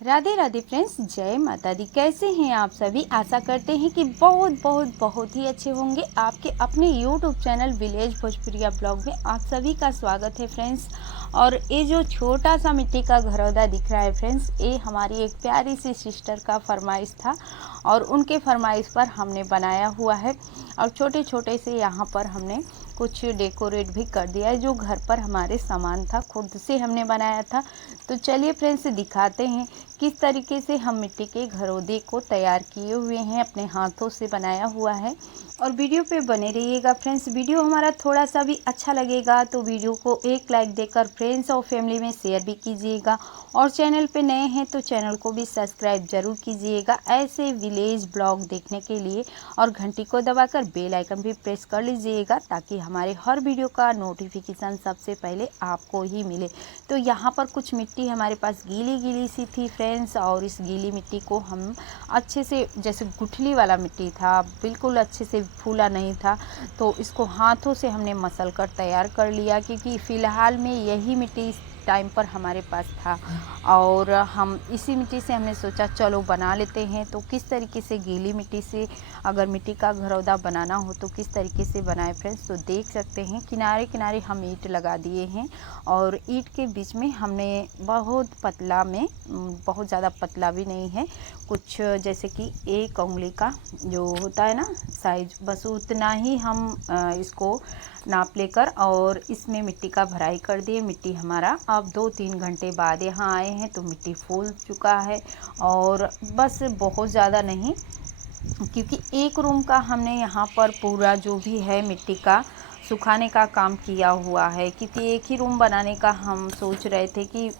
Radhe Radhe friends, जय माता दी। कैसे हैं आप सभी? आशा करते हैं कि बहुत बहुत बहुत ही अच्छे होंगे। आपके अपने यूट्यूब चैनल विलेज भोजपुरिया ब्लॉग में आप सभी का स्वागत है फ्रेंड्स। और ये जो छोटा सा मिट्टी का घरौदा दिख रहा है फ्रेंड्स, ये हमारी एक प्यारी सी सिस्टर का फरमाइश था और उनके फरमाइश पर हमने बनाया हुआ है। और छोटे छोटे से यहाँ पर हमने कुछ डेकोरेट भी कर दिया है, जो घर पर हमारे सामान था, खुद से हमने बनाया था। तो चलिए फ्रेंड्स, दिखाते हैं किस तरीके से हम मिट्टी के घरौदे को तैयार किए हुए हैं, अपने हाथों से बनाया हुआ है। और वीडियो पे बने रहिएगा फ्रेंड्स। वीडियो हमारा थोड़ा सा भी अच्छा लगेगा तो वीडियो को एक लाइक देकर फ्रेंड्स और फैमिली में शेयर भी कीजिएगा। और चैनल पे नए हैं तो चैनल को भी सब्सक्राइब जरूर कीजिएगा ऐसे विलेज ब्लॉग देखने के लिए। और घंटी को दबाकर बेल आइकन भी प्रेस कर लीजिएगा ताकि हमारे हर वीडियो का नोटिफिकेशन सबसे पहले आपको ही मिले। तो यहाँ पर कुछ मिट्टी हमारे पास गीली गीली सी थी फ्रेंड्स, और इस गीली मिट्टी को हम अच्छे से, जैसे गुठली वाला मिट्टी था, बिल्कुल अच्छे से फूला नहीं था, तो इसको हाथों से हमने मसल कर तैयार कर लिया, क्योंकि फ़िलहाल में यही मिट्टी इस टाइम पर हमारे पास था। और हम इसी मिट्टी से हमने सोचा चलो बना लेते हैं। तो किस तरीके से गीली मिट्टी से अगर मिट्टी का घरौदा बनाना हो तो किस तरीके से बनाए फ्रेंड्स, तो देख सकते हैं किनारे किनारे हम ईंट लगा दिए हैं। और ईंट के बीच में हमने बहुत पतला में, बहुत ज़्यादा पतला भी नहीं है, कुछ जैसे कि एक उंगली का जो होता है ना साइज, बस उतना ही हम इसको नाप लेकर और इसमें मिट्टी का भराई कर दिए। मिट्टी हमारा अब 2-3 घंटे बाद यहाँ आए हैं तो मिट्टी फूल चुका है। और बस बहुत ज़्यादा नहीं, क्योंकि एक रूम का हमने यहाँ पर पूरा जो भी है मिट्टी का सुखाने का काम किया हुआ है, क्योंकि एक ही रूम बनाने का हम सोच रहे थे कि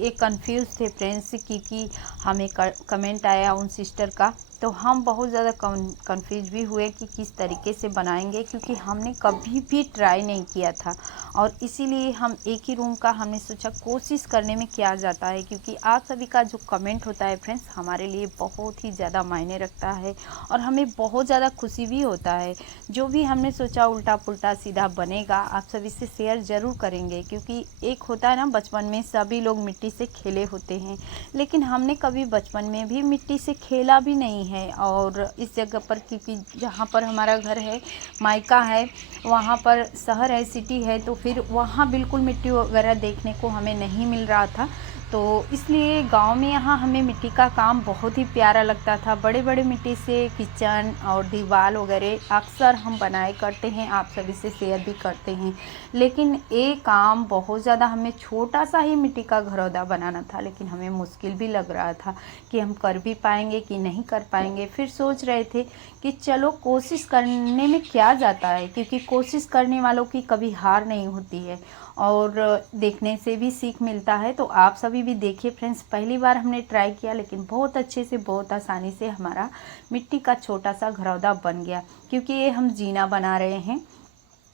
एक कंफ्यूज थे फ्रेंड्स, क्योंकि हमें कमेंट आया उन सिस्टर का, तो हम बहुत ज़्यादा कंफ्यूज भी हुए कि किस तरीके से बनाएंगे, क्योंकि हमने कभी भी ट्राई नहीं किया था। और इसीलिए हम एक ही रूम का हमने सोचा, कोशिश करने में क्या जाता है, क्योंकि आप सभी का जो कमेंट होता है फ्रेंड्स हमारे लिए बहुत ही ज़्यादा मायने रखता है और हमें बहुत ज़्यादा खुशी भी होता है। जो भी हमने सोचा उल्टा पुल्टा सीधा बनेगा, आप सभी से शेयर ज़रूर करेंगे, क्योंकि एक होता है ना, बचपन में सभी लोग मिट्टी से खेले होते हैं, लेकिन हमने कभी बचपन में भी मिट्टी से खेला भी नहीं है। और इस जगह पर, क्योंकि जहाँ पर हमारा घर है, मायका है, वहाँ पर शहर है, सिटी है, तो फिर वहाँ बिल्कुल मिट्टी वगैरह देखने को हमें नहीं मिल रहा था। तो इसलिए गांव में यहाँ हमें मिट्टी का काम बहुत ही प्यारा लगता था। बड़े बड़े मिट्टी से किचन और दीवार वगैरह अक्सर हम बनाए करते हैं, आप सभी से शेयर भी करते हैं। लेकिन ये काम बहुत ज़्यादा, हमें छोटा सा ही मिट्टी का घरौदा बनाना था, लेकिन हमें मुश्किल भी लग रहा था कि हम कर भी पाएंगे कि नहीं कर पाएंगे। फिर सोच रहे थे कि चलो कोशिश करने में क्या जाता है, क्योंकि कोशिश करने वालों की कभी हार नहीं होती है और देखने से भी सीख मिलता है। तो आप सभी भी देखिए फ्रेंड्स, पहली बार हमने ट्राई किया, लेकिन बहुत अच्छे से, बहुत आसानी से हमारा मिट्टी का छोटा सा घरौदा बन गया। क्योंकि ये हम जीना बना रहे हैं,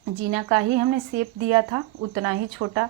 जीना का ही हमने शेप दिया था, उतना ही छोटा,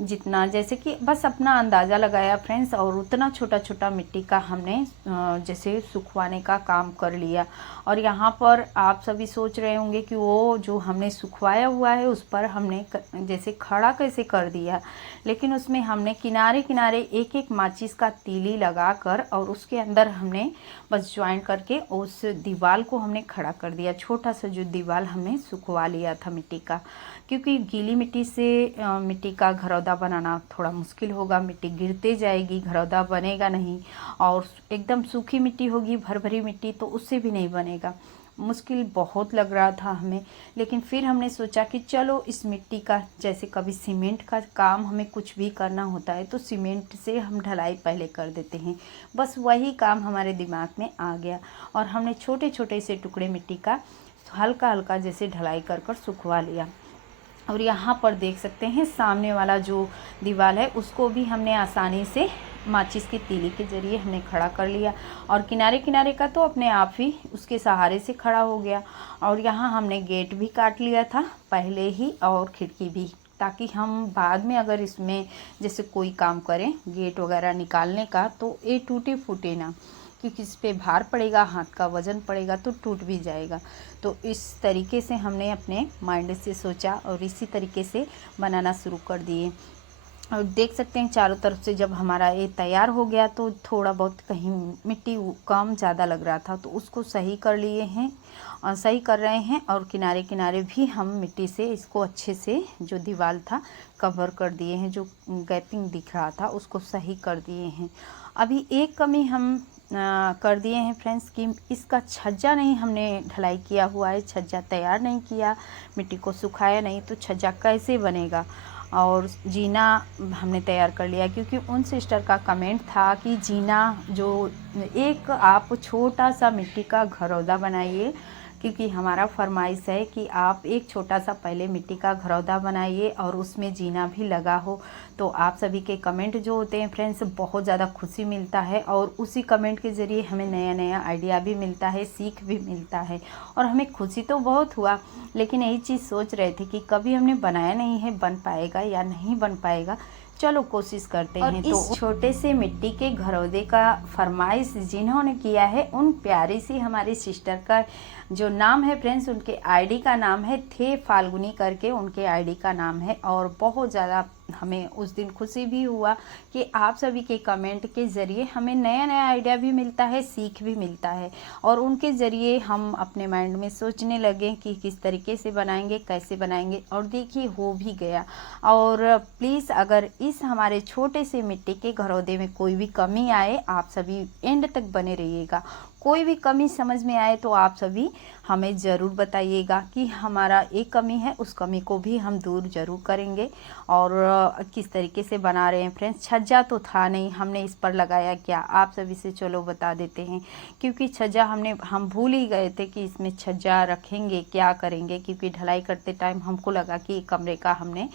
जितना जैसे कि बस अपना अंदाज़ा लगाया फ्रेंड्स, और उतना छोटा छोटा मिट्टी का हमने जैसे सुखवाने का काम कर लिया। और यहाँ पर आप सभी सोच रहे होंगे कि वो जो हमने सुखवाया हुआ है उस पर हमने जैसे खड़ा कैसे कर दिया, लेकिन उसमें हमने किनारे किनारे एक एक माचिस का तीली लगाकर और उसके अंदर हमने बस ज्वाइन करके उस दीवार को हमने खड़ा कर दिया। छोटा सा जो दीवार हमने सुखवा लिया था मिट्टी का, क्योंकि गीली मिट्टी से मिट्टी का घरौदा बनाना थोड़ा मुश्किल होगा, मिट्टी गिरते जाएगी, घरौदा बनेगा नहीं। और एकदम सूखी मिट्टी होगी, भर भरी मिट्टी, तो उससे भी नहीं बनेगा। मुश्किल बहुत लग रहा था हमें, लेकिन फिर हमने सोचा कि चलो इस मिट्टी का, जैसे कभी सीमेंट का काम हमें कुछ भी करना होता है तो सीमेंट से हम ढलाई पहले कर देते हैं, बस वही काम हमारे दिमाग में आ गया। और हमने छोटे छोटे से टुकड़े मिट्टी का हल्का हल्का जैसे ढलाई कर कर सुखवा लिया। और यहाँ पर देख सकते हैं सामने वाला जो दीवार है उसको भी हमने आसानी से माचिस की तीली के ज़रिए हमने खड़ा कर लिया। और किनारे किनारे का तो अपने आप ही उसके सहारे से खड़ा हो गया। और यहाँ हमने गेट भी काट लिया था पहले ही, और खिड़की भी, ताकि हम बाद में अगर इसमें जैसे कोई काम करें गेट वगैरह निकालने का तो ये टूटे फूटे ना, क्योंकि इस पर भार पड़ेगा, हाथ का वज़न पड़ेगा तो टूट भी जाएगा। तो इस तरीके से हमने अपने माइंड से सोचा और इसी तरीके से बनाना शुरू कर दिए। और देख सकते हैं चारों तरफ से जब हमारा ये तैयार हो गया तो थोड़ा बहुत कहीं मिट्टी कम ज़्यादा लग रहा था, तो उसको सही कर लिए हैं और सही कर रहे हैं। और किनारे किनारे भी हम मिट्टी से इसको अच्छे से जो दीवार था कवर कर दिए हैं, जो गैपिंग दिख रहा था उसको सही कर दिए हैं। अभी एक कमी हम कर दिए हैं फ्रेंड्स कि इसका छज्जा नहीं हमने ढलाई किया हुआ है, छज्जा तैयार नहीं किया, मिट्टी को सुखाया नहीं, तो छज्जा कैसे बनेगा। और जीना हमने तैयार कर लिया क्योंकि उन सिस्टर का कमेंट था कि जीना जो एक आप छोटा सा मिट्टी का घरौदा बनाइए, क्योंकि हमारा फरमाइश है कि आप एक छोटा सा पहले मिट्टी का घरौदा बनाइए और उसमें जीना भी लगा हो। तो आप सभी के कमेंट जो होते हैं फ्रेंड्स बहुत ज़्यादा खुशी मिलता है और उसी कमेंट के ज़रिए हमें नया नया आइडिया भी मिलता है, सीख भी मिलता है। और हमें खुशी तो बहुत हुआ, लेकिन यही चीज़ सोच रहे थे कि कभी हमने बनाया नहीं है, बन पाएगा या नहीं बन पाएगा, चलो कोशिश करते हैं। तो इस छोटे से मिट्टी के घरौदे का फरमाइश जिन्होंने किया है उन प्यारी सी हमारी सिस्टर का जो नाम है फ्रेंड्स, उनके आईडी का नाम है थे फाल्गुनी करके, उनके आईडी का नाम है। और बहुत ज़्यादा हमें उस दिन खुशी भी हुआ कि आप सभी के कमेंट के ज़रिए हमें नया नया आइडिया भी मिलता है, सीख भी मिलता है। और उनके ज़रिए हम अपने माइंड में सोचने लगे कि किस तरीके से बनाएंगे, कैसे बनाएंगे, और देखिए हो भी गया। और प्लीज़ अगर इस हमारे छोटे से मिट्टी के घरौदे में कोई भी कमी आए, आप सभी एंड तक बने रहिएगा। कोई भी कमी समझ में आए तो आप सभी हमें ज़रूर बताइएगा कि हमारा एक कमी है, उस कमी को भी हम दूर ज़रूर करेंगे। और किस तरीके से बना रहे हैं फ्रेंड्स, छज्जा तो था नहीं, हमने इस पर लगाया क्या, आप सभी से चलो बता देते हैं। क्योंकि छज्जा हम भूल ही गए थे कि इसमें छज्जा रखेंगे, क्या करेंगे, क्योंकि ढलाई करते टाइम हमको लगा कि कमरे का हमने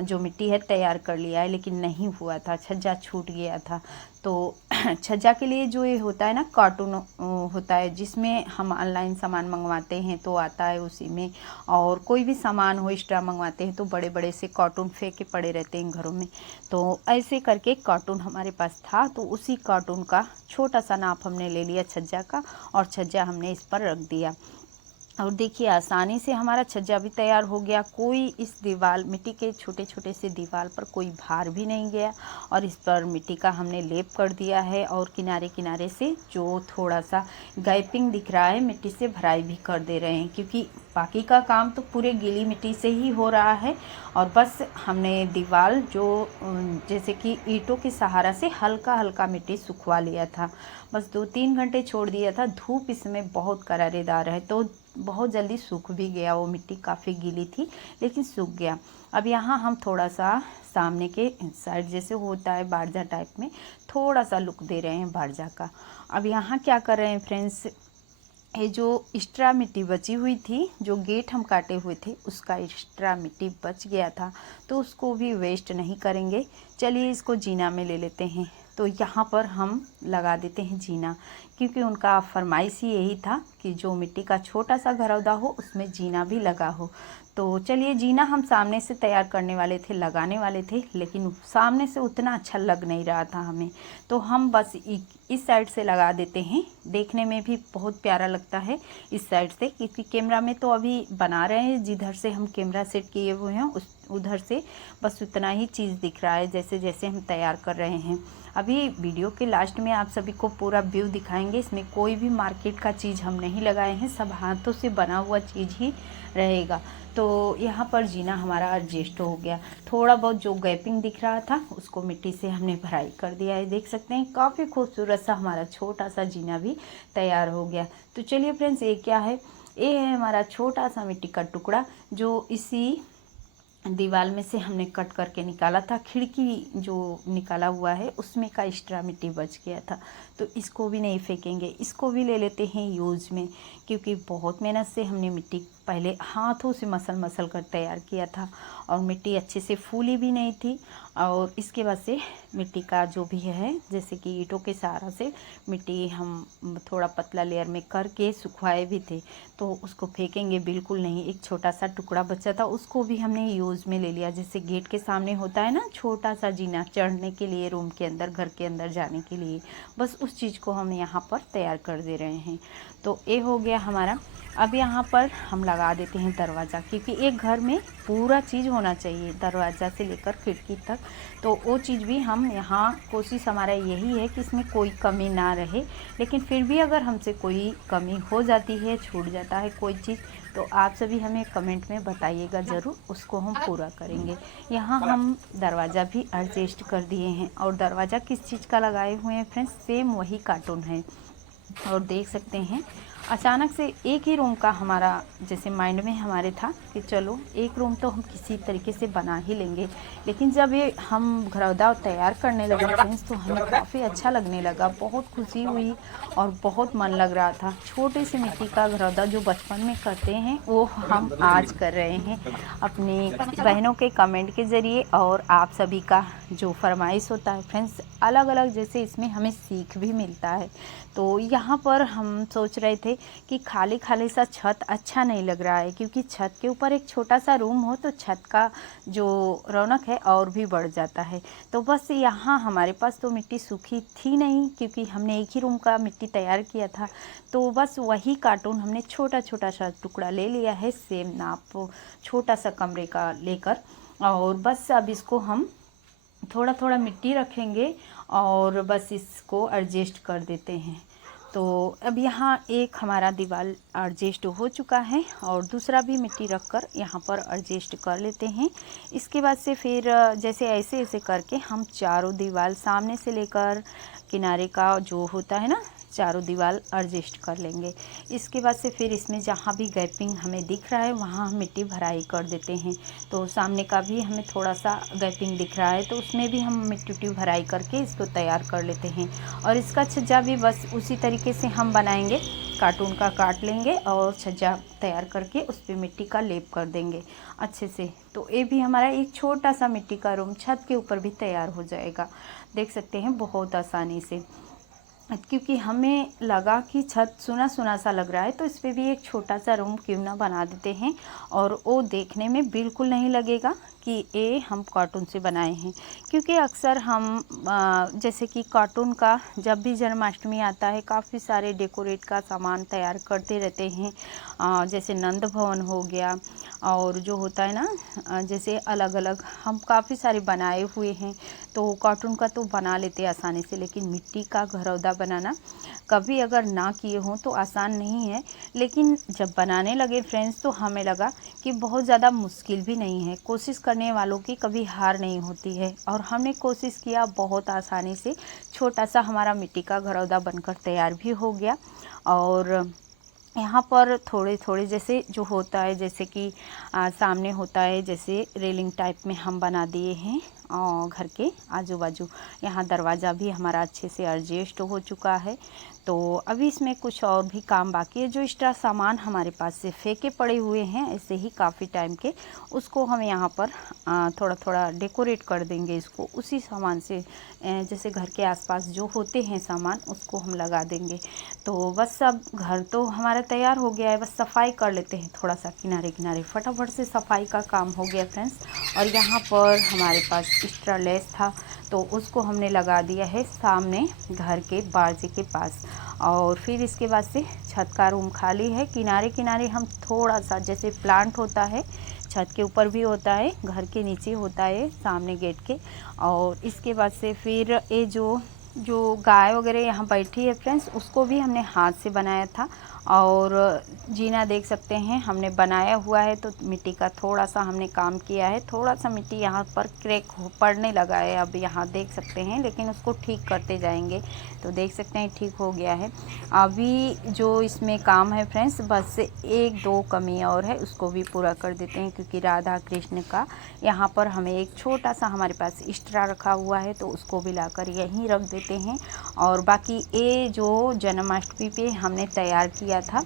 जो मिट्टी है तैयार कर लिया है, लेकिन नहीं हुआ था, छज्जा छूट गया था। तो छज्जा के लिए जो ये होता है ना कार्टून होता है, जिसमें हम ऑनलाइन सामान मंगवाते हैं तो आता है उसी में। और कोई भी सामान हो एक्स्ट्रा मंगवाते हैं तो बड़े बड़े से कार्टून फेंके पड़े रहते हैं घरों में। तो ऐसे करके कार्टून हमारे पास था, तो उसी कार्टून का छोटा सा नाप हमने ले लिया छज्जा का, और छज्जा हमने इस पर रख दिया। और देखिए आसानी से हमारा छज्जा भी तैयार हो गया। कोई इस दीवार मिट्टी के छोटे छोटे से दीवार पर कोई भार भी नहीं गया। और इस पर मिट्टी का हमने लेप कर दिया है, और किनारे किनारे से जो थोड़ा सा गैपिंग दिख रहा है मिट्टी से भराई भी कर दे रहे हैं, क्योंकि बाकी का काम तो पूरे गीली मिट्टी से ही हो रहा है। और बस हमने दीवार जो जैसे कि ईंटों के सहारा से हल्का हल्का मिट्टी सुखवा लिया था, बस 2-3 घंटे छोड़ दिया था। धूप इस समय बहुत करारेदार है तो बहुत जल्दी सूख भी गया, वो मिट्टी काफ़ी गीली थी लेकिन सूख गया। अब यहाँ हम थोड़ा सा सामने के साइड जैसे होता है बारजा टाइप में, थोड़ा सा लुक दे रहे हैं बारजा का। अब यहाँ क्या कर रहे हैं फ्रेंड्स, ये जो एक्स्ट्रा मिट्टी बची हुई थी, जो गेट हम काटे हुए थे उसका एक्स्ट्रा मिट्टी बच गया था, तो उसको भी वेस्ट नहीं करेंगे। चलिए इसको जीना में ले लेते हैं। तो यहाँ पर हम लगा देते हैं जीना, क्योंकि उनका फरमाइश ही यही था कि जो मिट्टी का छोटा सा घरौदा हो उसमें जीना भी लगा हो। तो चलिए जीना हम सामने से तैयार करने वाले थे, लगाने वाले थे, लेकिन सामने से उतना अच्छा लग नहीं रहा था हमें, तो हम बस इस साइड से लगा देते हैं। देखने में भी बहुत प्यारा लगता है इस साइड से, क्योंकि कैमरा में तो अभी बना रहे हैं, जिधर से हम कैमरा सेट किए हुए हैं उधर से बस उतना ही चीज़ दिख रहा है जैसे जैसे हम तैयार कर रहे हैं। अभी वीडियो के लास्ट में आप सभी को पूरा व्यू दिखाएंगे। इसमें कोई भी मार्केट का चीज़ हम नहीं लगाए हैं, सब हाथों से बना हुआ चीज़ ही रहेगा। तो यहाँ पर जीना हमारा एडजस्ट हो गया। थोड़ा बहुत जो गैपिंग दिख रहा था उसको मिट्टी से हमने भराई कर दिया है, देख सकते हैं काफ़ी खूबसूरत सा हमारा छोटा सा जीना भी तैयार हो गया। तो चलिए फ्रेंड्स, ये क्या है, ये है हमारा छोटा सा मिट्टी का टुकड़ा जो इसी दीवार में से हमने कट करके निकाला था। खिड़की जो निकाला हुआ है उसमें का एक्स्ट्रा मिट्टी बच गया था, तो इसको भी नहीं फेंकेंगे, इसको भी ले लेते हैं यूज़ में, क्योंकि बहुत मेहनत से हमने मिट्टी पहले हाथों से मसल कर तैयार किया था और मिट्टी अच्छे से फूली भी नहीं थी। और इसके बाद से मिट्टी का जो भी है, जैसे कि ईंटों के सहारा से मिट्टी हम थोड़ा पतला लेयर में करके सुखवाए भी थे, तो उसको फेंकेंगे बिल्कुल नहीं। एक छोटा सा टुकड़ा बचा था, उसको भी हमने यूज़ में ले लिया। जैसे गेट के सामने होता है ना छोटा सा जीना चढ़ने के लिए, रूम के अंदर, घर के अंदर जाने के लिए, बस उस चीज़ को हम यहाँ पर तैयार कर दे रहे हैं। तो ये हो गया हमारा अब यहाँ पर हम लगा देते हैं दरवाज़ा, क्योंकि एक घर में पूरा चीज़ होना चाहिए, दरवाज़ा से लेकर खिड़की तक। तो वो चीज़ भी हम यहाँ, कोशिश हमारा यही है कि इसमें कोई कमी ना रहे। लेकिन फिर भी अगर हमसे कोई कमी हो जाती है, छूट जाता है कोई चीज़, तो आप सभी हमें कमेंट में बताइएगा ज़रूर, उसको हम पूरा करेंगे। यहाँ हम दरवाज़ा भी एडजस्ट कर दिए हैं, और दरवाज़ा किस चीज़ का लगाए हुए हैं फ्रेंड्स, सेम वही कार्टून है। और देख सकते हैं अचानक से एक ही रूम का हमारा जैसे माइंड में हमारे था कि चलो एक रूम तो हम किसी तरीके से बना ही लेंगे। लेकिन जब ये हम घरौदा तैयार करने लगे फ्रेंड्स, तो हमें काफ़ी अच्छा लगने लगा, बहुत खुशी हुई और बहुत मन लग रहा था। छोटे से मिट्टी का घरौदा जो बचपन में करते हैं, वो हम आज कर रहे हैं अपनी बहनों के कमेंट के ज़रिए। और आप सभी का जो फरमाइश होता है फ्रेंड्स, अलग अलग, जैसे इसमें हमें सीख भी मिलता है। तो यहाँ पर हम सोच रहे थे कि खाली खाली सा छत अच्छा नहीं लग रहा है, क्योंकि छत के ऊपर एक छोटा सा रूम हो तो छत का जो रौनक है और भी बढ़ जाता है। तो बस यहाँ हमारे पास तो मिट्टी सूखी थी नहीं, क्योंकि हमने एक ही रूम का मिट्टी तैयार किया था। तो बस वही कार्टून हमने छोटा छोटा सा टुकड़ा ले लिया है, सेम नाप छोटा सा कमरे का लेकर। और बस अब इसको हम थोड़ा थोड़ा मिट्टी रखेंगे और बस इसको एडजस्ट कर देते हैं। तो अब यहाँ एक हमारा दीवार एडजस्ट हो चुका है, और दूसरा भी मिट्टी रखकर यहाँ पर एडजस्ट कर लेते हैं। इसके बाद से फिर जैसे ऐसे ऐसे करके हम चारों दीवार सामने से लेकर किनारे का जो होता है ना, चारों दीवार एडजस्ट कर लेंगे। इसके बाद से फिर इसमें जहाँ भी गैपिंग हमें दिख रहा है वहाँ हम मिट्टी भराई कर देते हैं। तो सामने का भी हमें थोड़ा सा गैपिंग दिख रहा है, तो उसमें भी हम मिट्टी भराई करके इसको तैयार कर लेते हैं। और इसका छज्जा भी बस उसी तरीके से हम बनाएंगे, कार्टून का काट लेंगे और छज्जा तैयार करके उस पर मिट्टी का लेप कर देंगे अच्छे से। तो ये भी हमारा एक छोटा सा मिट्टी का रूम छत के ऊपर भी तैयार हो जाएगा, देख सकते हैं बहुत आसानी से। क्योंकि हमें लगा कि छत सुना सुना सा लग रहा है, तो इस पर भी एक छोटा सा रूम क्यों ना बना देते हैं, और वो देखने में बिल्कुल नहीं लगेगा कि ये हम कार्टून से बनाए हैं। क्योंकि अक्सर हम जैसे कि कार्टून का जब भी जन्माष्टमी आता है, काफ़ी सारे डेकोरेट का सामान तैयार करते रहते हैं। जैसे नंद भवन हो गया, और जो होता है ना जैसे अलग अलग हम काफ़ी सारे बनाए हुए हैं। तो कार्टून का तो बना लेते हैं आसानी से, लेकिन मिट्टी का घरौदा बनाना कभी अगर ना किए हों तो आसान नहीं है। लेकिन जब बनाने लगे फ्रेंड्स, तो हमें लगा कि बहुत ज़्यादा मुश्किल भी नहीं है। कोशिश करने वालों की कभी हार नहीं होती है, और हमने कोशिश किया, बहुत आसानी से छोटा सा हमारा मिट्टी का घरौदा बनकर तैयार भी हो गया। और यहाँ पर थोड़े थोड़े जैसे जो होता है, जैसे कि सामने होता है जैसे रेलिंग टाइप में हम बना दिए हैं घर के आजू बाजू। यहाँ दरवाज़ा भी हमारा अच्छे से एडजस्ट हो चुका है। तो अभी इसमें कुछ और भी काम बाकी है, जो एक्स्ट्रा सामान हमारे पास से फेंके पड़े हुए हैं ऐसे ही काफ़ी टाइम के, उसको हम यहाँ पर थोड़ा थोड़ा डेकोरेट कर देंगे इसको उसी सामान से। जैसे घर के आसपास जो होते हैं सामान, उसको हम लगा देंगे। तो बस अब घर तो हमारा तैयार हो गया है, बस सफाई कर लेते हैं थोड़ा सा किनारे किनारे, फटाफट से सफाई का काम हो गया फ्रेंड्स। और यहाँ पर हमारे पास एक्स्ट्रा लेस था, तो उसको हमने लगा दिया है सामने घर के बारजे के पास। और फिर इसके बाद से छत का रूम खाली है, किनारे किनारे हम थोड़ा सा, जैसे प्लांट होता है छत के ऊपर भी होता है, घर के नीचे होता है सामने गेट के। और इसके बाद से फिर ये जो गाय वगैरह यहाँ बैठी है फ्रेंड्स, उसको भी हमने हाथ से बनाया था। और जीना देख सकते हैं हमने बनाया हुआ है, तो मिट्टी का थोड़ा सा हमने काम किया है, थोड़ा सा मिट्टी यहाँ पर क्रैक पड़ने लगा है, अब यहाँ देख सकते हैं, लेकिन उसको ठीक करते जाएंगे। तो देख सकते हैं ठीक हो गया है। अभी जो इसमें काम है फ्रेंड्स, बस एक दो कमी और है, उसको भी पूरा कर देते हैं, क्योंकि राधा कृष्ण का यहाँ पर हमें एक छोटा सा हमारे पास एक्स्ट्रा रखा हुआ है, तो उसको भी लाकर यहीं रख देते हैं। और बाकी ये जो जन्माष्टमी पे हमने तैयार किया था,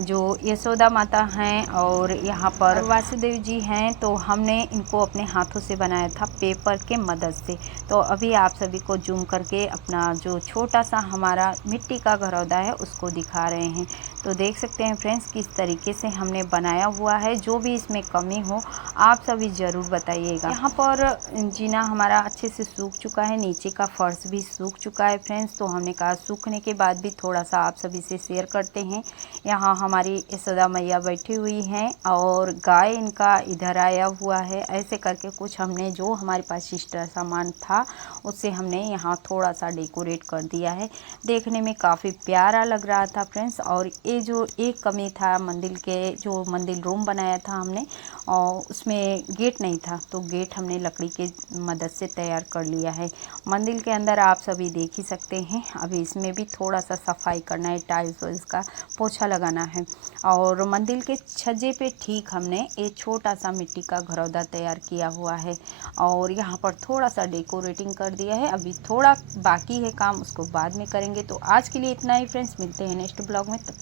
जो यशोदा माता हैं और यहाँ पर वासुदेव जी हैं, तो हमने इनको अपने हाथों से बनाया था पेपर के मदद से। तो अभी आप सभी को जूम करके अपना जो छोटा सा हमारा मिट्टी का घरौदा है उसको दिखा रहे हैं। तो देख सकते हैं फ्रेंड्स किस तरीके से हमने बनाया हुआ है। जो भी इसमें कमी हो आप सभी ज़रूर बताइएगा। यहाँ पर जीना हमारा अच्छे से सूख चुका है, नीचे का फर्श भी सूख चुका है फ्रेंड्स। तो हमने कहा सूखने के बाद भी थोड़ा सा आप सभी से शेयर करते हैं। यहाँ हमारी यशोदा मैया बैठी हुई हैं और गाय इनका इधर आया हुआ है। ऐसे करके कुछ हमने जो हमारे पास एक्स्ट्रा सामान था उससे हमने यहाँ थोड़ा सा डेकोरेट कर दिया है। देखने में काफ़ी प्यारा लग रहा था फ्रेंड्स। और ये जो एक कमी था मंदिर के, जो मंदिर रूम बनाया था हमने और उसमें गेट नहीं था, तो गेट हमने लकड़ी के मदद से तैयार कर लिया है। मंदिर के अंदर आप सभी देख ही सकते हैं। अभी इसमें भी थोड़ा सा सफाई करना है, टाइल्स वाइल्स का पोछा लगाना है। और मंदिर के छज्जे पे ठीक हमने एक छोटा सा मिट्टी का घरौदा तैयार किया हुआ है और यहाँ पर थोड़ा सा डेकोरेटिंग कर दिया है। अभी थोड़ा बाकी है काम, उसको बाद में करेंगे। तो आज के लिए इतना ही फ्रेंड्स, मिलते हैं नेक्स्ट ब्लॉग में। तब तक